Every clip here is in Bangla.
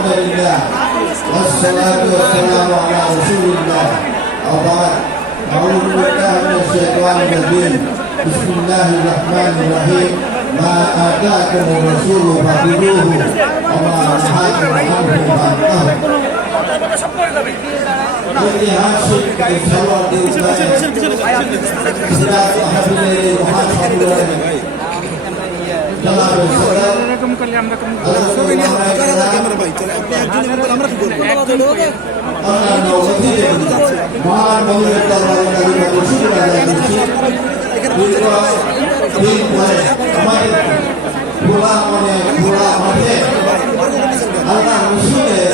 الحمد لله والصلاة والسلام على رسول الله وبعد أعوذ بالله من الشيطان الرجيم بسم الله الرحمن الرحيم ما آتاكم الرسول فخذوه وما نهاكم عنه فانتهوا ঐতিহাসিক খেলোয়াড়দের সিরাজ মাহফিলের মহান সম্মেলনে জনাবে সদর অন্যান্য অতিথিদের মহান মহিলার দরবারে কালিমাতুল শুকর আদায় করছি। দীর্ঘ দিন পরে আমাদের খোলা মনে খোলা মাঠে আল্লাহ রসুলের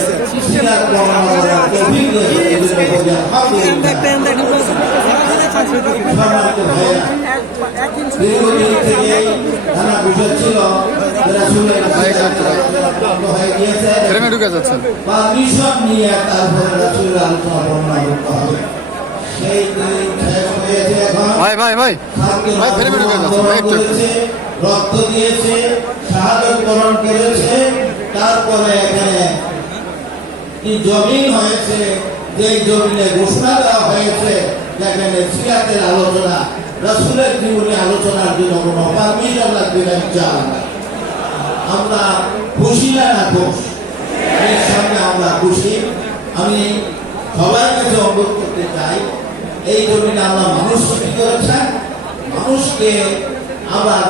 সিরাত বর্ণনা করার তৌফিক দিয়েছেন। দীর্ঘদিন থেকে নানা বিষয় ছিল রাসূলের হয়ে গিয়েছে বা মিশন নিয়ে তারপরে রাসূলের আলোচনা বর্ণনা করতে হবে। সেই দিন শেষ হয়েছে। এখন রক্ত দিয়েছে, শাহাদত বরণ করেছে, তারপরে এখানে জমিন হয়েছে, যে জমিনে ঘোষণা দেওয়া হয়েছে যেখানে সিরাতের আলোচনা রাসূলের জীবনী আলোচনার জন্য কোনো পারমিশন লাগবে না। ইনশাআল্লাহ আমরা খুশি না খুশ, এর সামনে আমরা খুশি। আমি সবার কাছে অনুরোধ করতে চাই, এই জমিনে আল্লাহ মানুষ সৃষ্টি করেছেন, মানুষকে আবার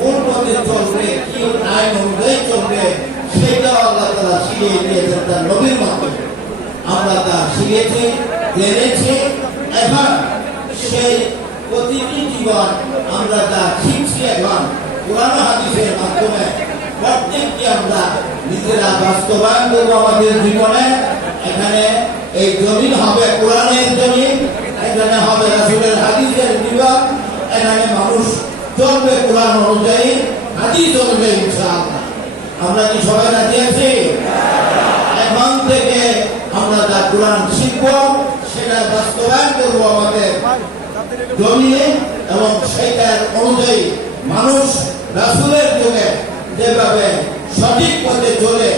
কোন পথে চলবে, কি আইন অনুযায়ী চলবে সেটাও আল্লাহ তাআলা শিখিয়ে দিয়েছেন তার নবীর মাধ্যমে। আমরা তা শিখেছি, জেনেছি, এখন সেই প্রতিটি জীবন আমরা তা শিখছি। এখন কোরআন হাদিসের মাধ্যমে প্রত্যেককে আমরা নিজেরা বাস্তবায়ন করবো আমাদের জীবনে। এখানে এই জমিন হবে কোরআনের জমিন, এখানে হবে রাসূলের হাদিসের জীবন, এখানে মানুষ চলবে কোরআন অনুযায়ী, হাদিস অনুযায়ী। ইনশাআল্লাহ আমরা কি সবাই রাজি আছি? এখন থেকে আমরা যা কোরআন শিখব সেটা বাস্তবায়ন করবো আমাদের জমিনে, এবং সেইটার অনুযায়ী মানুষ রাসূলের যুগে যেভাবে সঠিক পথে চলে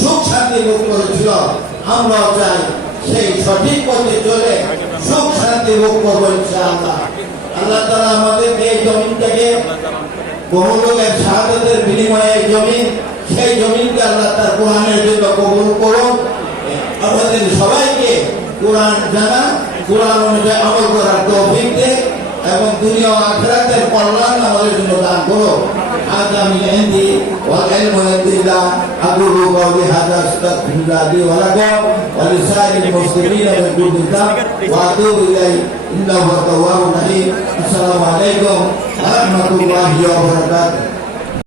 সুখ শান্তি ভোগ করেছিল, আমরাও চাই সেই সঠিক পথে চলে সুখ শান্তি ভোগ করবো ইনশাআল্লাহ। আল্লাহ তাআলা আমাদের এই জমিন থেকে বহু লোকের শাহাদাতের বিনিময়ে জমিন, সেই জমিনকে আল্লাহ তার কোরআনের জন্য কবুল করুন। আমাদের সবাইকে কোরআন জানা, কোরআন অনুযায়ী আমল করার তৌফিক দে, এবং দুনিয়া ও আখিরাতের কল্যাণ আমাদের জন্য দান করো। আজ আমি ইনদি ওয়া ইলমু ইনদিল্লাহ আকুলু কওলি হাযা আস্তাগফিরুল্লাহ লি ওয়া লাকুম ওয়া লিসাইরিল মুসলিমিনা মিন কুল্লি যাম ওয়া আতুবু ইলাইহি ইন্নাহু তাওয়াবুর রহিম। আসসালামু আলাইকুম ওয়া রাহমাতুল্লাহি ওয়া বারাকাতুহু।